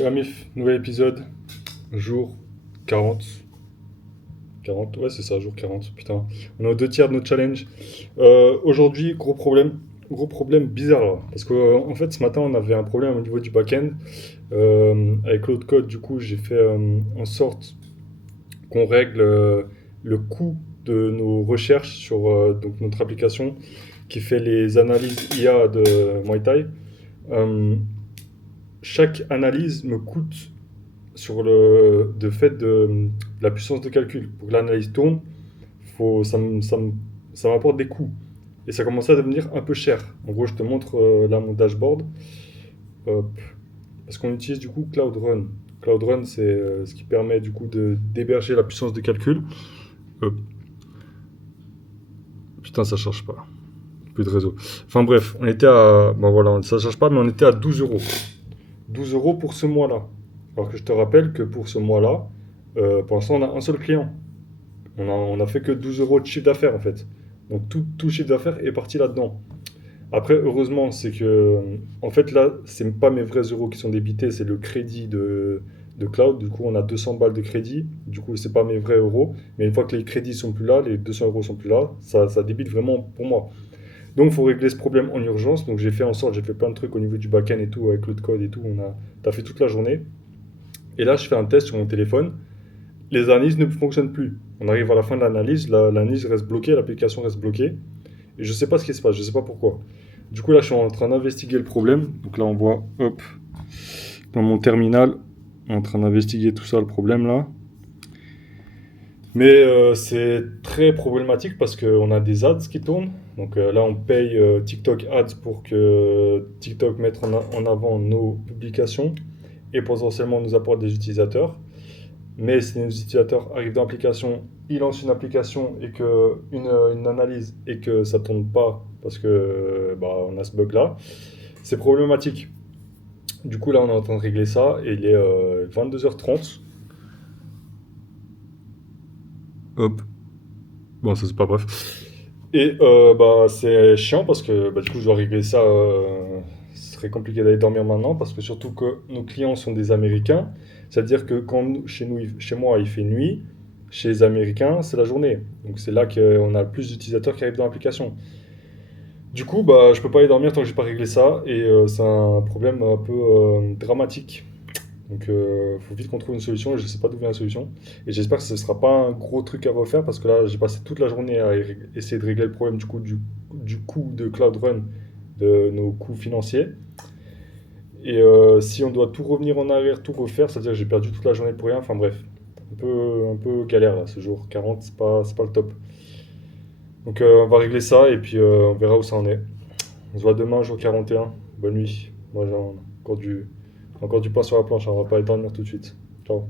Et Amif, nouvel épisode, jour 40. 40, ouais, c'est ça, jour 40, putain. On est aux deux tiers de notre challenge. Aujourd'hui, gros problème bizarre là. Parce qu'en fait, ce matin, on avait un problème au niveau du back-end. Avec l'autre code, du coup, j'ai fait en sorte qu'on règle le coût de nos recherches sur donc notre application qui fait les analyses IA de Muay Thai. Euh, Chaque analyse me coûte sur de fait de la puissance de calcul. Pour que l'analyse tourne, ça m'apporte des coûts. Et ça commence à devenir un peu cher. En gros, je te montre là mon dashboard. Hop. Parce qu'on utilise du coup Cloud Run. Cloud Run, c'est ce qui permet du coup d'héberger la puissance de calcul. Hop. Putain, ça charge pas. Plus de réseau. Enfin bref, on était à. Bon voilà, ça charge pas, mais on était à 12 euros. 12 euros pour ce mois-là. Alors que je te rappelle que pour ce mois-là, pour l'instant, on a un seul client. On a fait que 12 euros de chiffre d'affaires en fait. Donc tout chiffre d'affaires est parti là-dedans. Après, heureusement, c'est que, en fait, là, c'est pas mes vrais euros qui sont débités, c'est le crédit de cloud. Du coup, on a 200 balles de crédit. Du coup, c'est pas mes vrais euros. Mais une fois que les crédits sont plus là, les 200 euros sont plus là, ça débite vraiment pour moi. Donc, il faut régler ce problème en urgence. Donc, j'ai fait en sorte, j'ai fait plein de trucs au niveau du back-end et tout, avec l'autre code et tout. T'as fait toute la journée. Et là, je fais un test sur mon téléphone. Les analyses ne fonctionnent plus. On arrive à la fin de l'analyse, l'analyse reste bloquée, l'application reste bloquée. Et je sais pas ce qui se passe, je sais pas pourquoi. Du coup, là, je suis en train d'investiguer le problème. Donc là, on voit, hop, dans mon terminal, on est en train d'investiguer tout ça, le problème là. Mais c'est très problématique parce qu'on a des ads qui tournent. Donc là, on paye TikTok Ads pour que TikTok mette en avant nos publications et potentiellement nous apporte des utilisateurs. Mais si nos utilisateurs arrivent dans l'application, ils lancent une application et que une analyse et que ça ne tourne pas parce que bah, on a ce bug là, c'est problématique. Du coup là on est en train de régler ça et il est 22h30. Hop, bon ça c'est pas bref. Et bah c'est chiant parce que bah, du coup je dois régler ça. Ce serait compliqué d'aller dormir maintenant parce que surtout que nos clients sont des Américains. C'est-à-dire que chez moi il fait nuit, chez les Américains c'est la journée. Donc c'est là qu'on a le plus d'utilisateurs qui arrivent dans l'application. Du coup bah je peux pas aller dormir tant que j'ai pas réglé ça et c'est un problème un peu dramatique. Donc faut vite qu'on trouve une solution et je sais pas d'où vient la solution. Et j'espère que ce sera pas un gros truc à refaire parce que là j'ai passé toute la journée à essayer de régler le problème du coût de Cloud Run, de nos coûts financiers. Et si on doit tout revenir en arrière, tout refaire, c'est-à-dire que j'ai perdu toute la journée pour rien. Enfin bref, un peu galère là ce jour. 40, c'est pas le top. Donc on va régler ça et puis on verra où ça en est. On se voit demain, jour 41. Bonne nuit. Moi j'ai encore du pain sur la planche, hein, on va pas aller dormir tout de suite. Ciao.